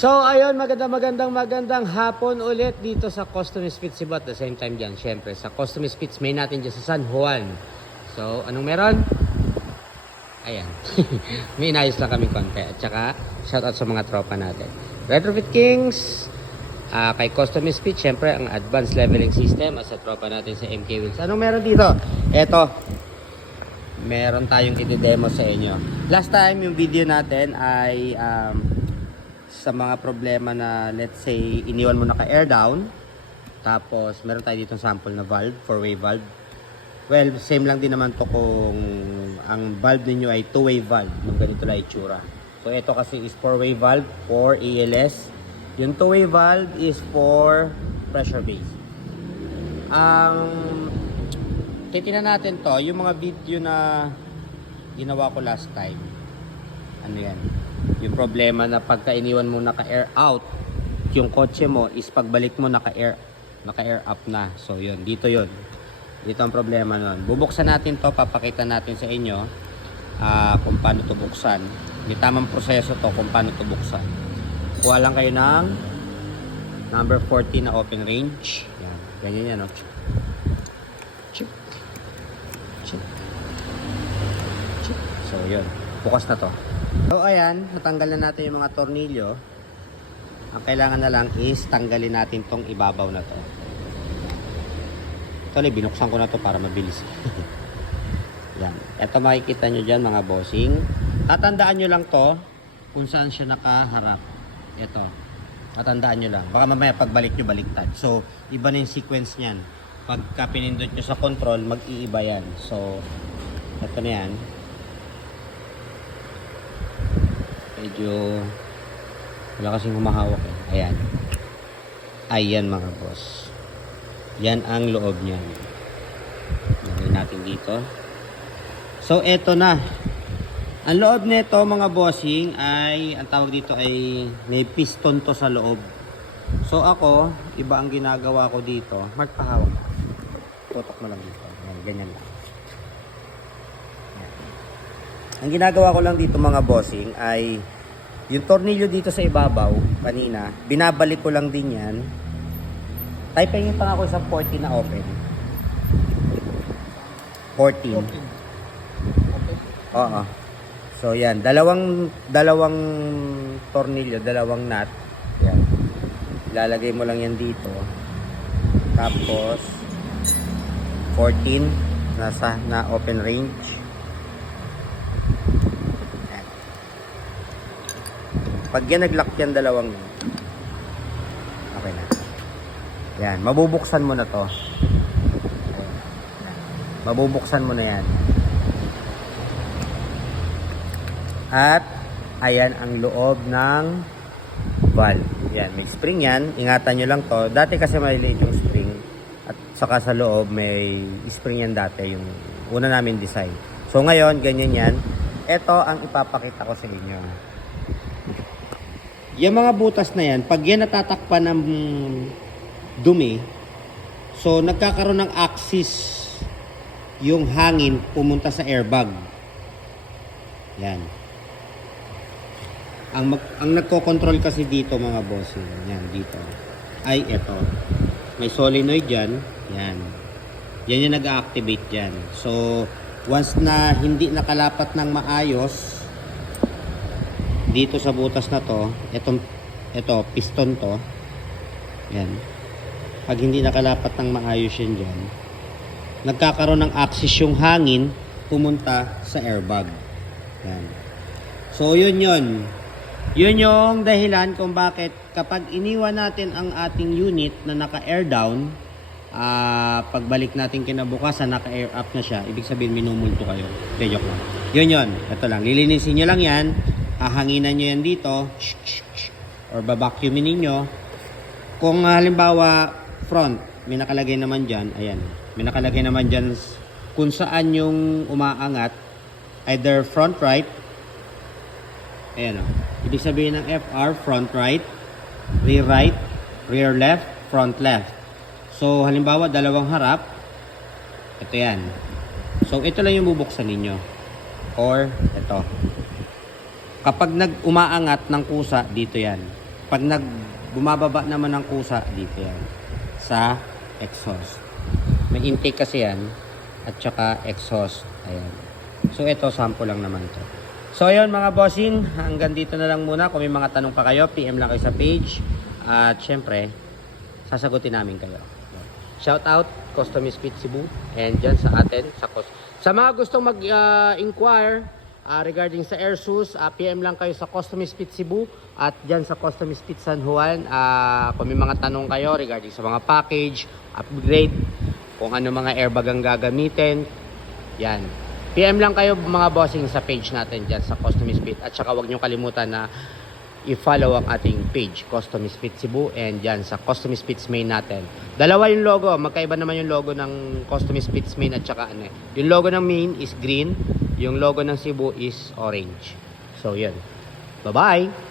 So, ayun, magandang hapon ulit dito sa Custom Spits Cebu. At the same time dyan, syempre, sa Custom Spits may natin dyan sa San Juan. So, anong meron? Ayan. May inayos lang kami konti. At saka, shoutout sa mga tropa natin. Retrofit Kings, kay Custom Spits, syempre, ang advanced leveling system at sa tropa natin sa MK Wheels. Anong meron dito? Eto. Meron tayong i-demo sa inyo. Last time, yung video natin ay sa mga problema na, let's say, iniwan mo naka-air down. Tapos, meron tayo dito sample na valve, 4-way valve. Well, same lang din naman to kung ang valve ninyo ay 2-way valve. Yung ganito lang itsura. So, ito kasi is 4-way valve for ALS. Yung 2-way valve is for pressure base. Titingnan natin to, yung mga video na ginawa ko last time. Ano yan? Yung problema na pagka iniwan mo naka-air out, yung kotse mo is pagbalik mo naka-air up na. So yun, dito yun. Dito ang problema nun. Bubuksan natin to, papakita natin sa inyo kung paano to buksan. May tamang proseso to kung paano to buksan. Kuha lang kayo ng number 14 na open range. Yan, ganyan yan, no? Chip. So yun, bukas na to. So ayan, natanggal na natin yung mga tornilyo. Ang kailangan na lang is tanggalin natin tong ibabaw na to. Ito, binuksan ko na to para mabilis. Yan. Ito makikita nyo dyan mga bossing. Tatandaan nyo lang to kung saan siya nakaharap. Ito. Tatandaan nyo lang. Baka mamaya pagbalik nyo baliktad. So, iba na yung sequence nyan. Pagka pinindot nyo sa control, mag-iiba yan. So, ito na yan. Medyo wala kasing humahawak eh. Ayan. Ayan mga boss. Yan ang loob niyan. Lagay natin dito. So, eto na. Ang loob nito mga bossing ay, ang tawag dito ay may piston to sa loob. So, ako, iba ang ginagawa ko dito. Mark, pahawak. Tutok mo lang dito. Ayan, ganyan lang. Ang ginagawa ko lang dito mga bossing ay yung tornilyo dito sa ibabaw kanina, binabalik ko lang din yan. Typingin pa ako sa 14 na open. 14. Oo. So yan, dalawang tornilyo, dalawang nut. Yan. Ilalagay mo lang yan dito. Tapos 14 na open range. Pag yan nag-lock yan dalawang yan. Okay na. Yan. Mabubuksan mo na to. Mabubuksan mo na yan. At ayan ang loob ng valve. Yan. May spring yan. Ingatan nyo lang to. Dati kasi maliit yung spring. At saka sa loob may spring yan dati. Yung una namin design. So ngayon, ganyan yan. Ito ang ipapakita ko sa inyo. Yung mga butas na yan, pag yan natatakpan ng dumi, so nagkakaroon ng axis yung hangin pumunta sa airbag. Yan. Ang nagko-control kasi dito mga boss, yan dito, ay ito. May solenoid dyan. Yan. Yan yung nag-activate dyan. So, once na hindi nakalapat ng maayos, dito sa butas na to, ito piston to. Yan. Pag hindi nakalapat ng maayos yan dyan, nagkakaroon ng axis yung hangin pumunta sa airbag. Yan. So yun. Yun yung dahilan kung bakit kapag iniwan natin ang ating unit na naka-air down, pagbalik natin kinabukasan, naka-air up na siya, ibig sabihin minumulto kayo. Okay, joke lang. Yun. Ito lang. Lilinisin nyo lang yan. Hahanginan nyo yan dito or babacuumin ninyo. Kung halimbawa front, may nakalagay naman dyan, ayan, may nakalagay naman dyan kung saan yung umaangat, either front right, ayan o, ibig sabihin ng FR, front right, rear left, front left. So halimbawa dalawang harap, ito yan. So ito lang yung bubuksan ninyo, or ito. Kapag umaangat ng kusa, dito yan. Pag bumababa naman ng kusa, dito yan. Sa exhaust. May intake kasi yan. At saka exhaust. Ayan. So, ito, sample lang naman to. So, ayun mga bossing. Hanggang dito na lang muna. Kung may mga tanong pa kayo, PM lang kayo sa page. At syempre, sasagutin namin kayo. Shout out, Custom Speed Cebu. And dyan sa atin, sa mga gustong mag-inquire regarding sa AirSUS, PM lang kayo sa Custom Speed Cebu. At dyan sa Custom Speed San Juan, kung may mga tanong kayo regarding sa mga package, upgrade, kung ano mga airbag ang gagamitin, yan. PM lang kayo mga bossing sa page natin dyan sa Custom Speed. At saka huwag nyo kalimutan na i-follow ang ating page, Custom Speed Cebu, and dyan sa Custom Speeds main natin. Dalawa yung logo, magkaiba naman yung logo ng Custom Speeds main at saka ano. Yung logo ng main is green, yung logo ng Cebu is orange. So yun. Bye-bye!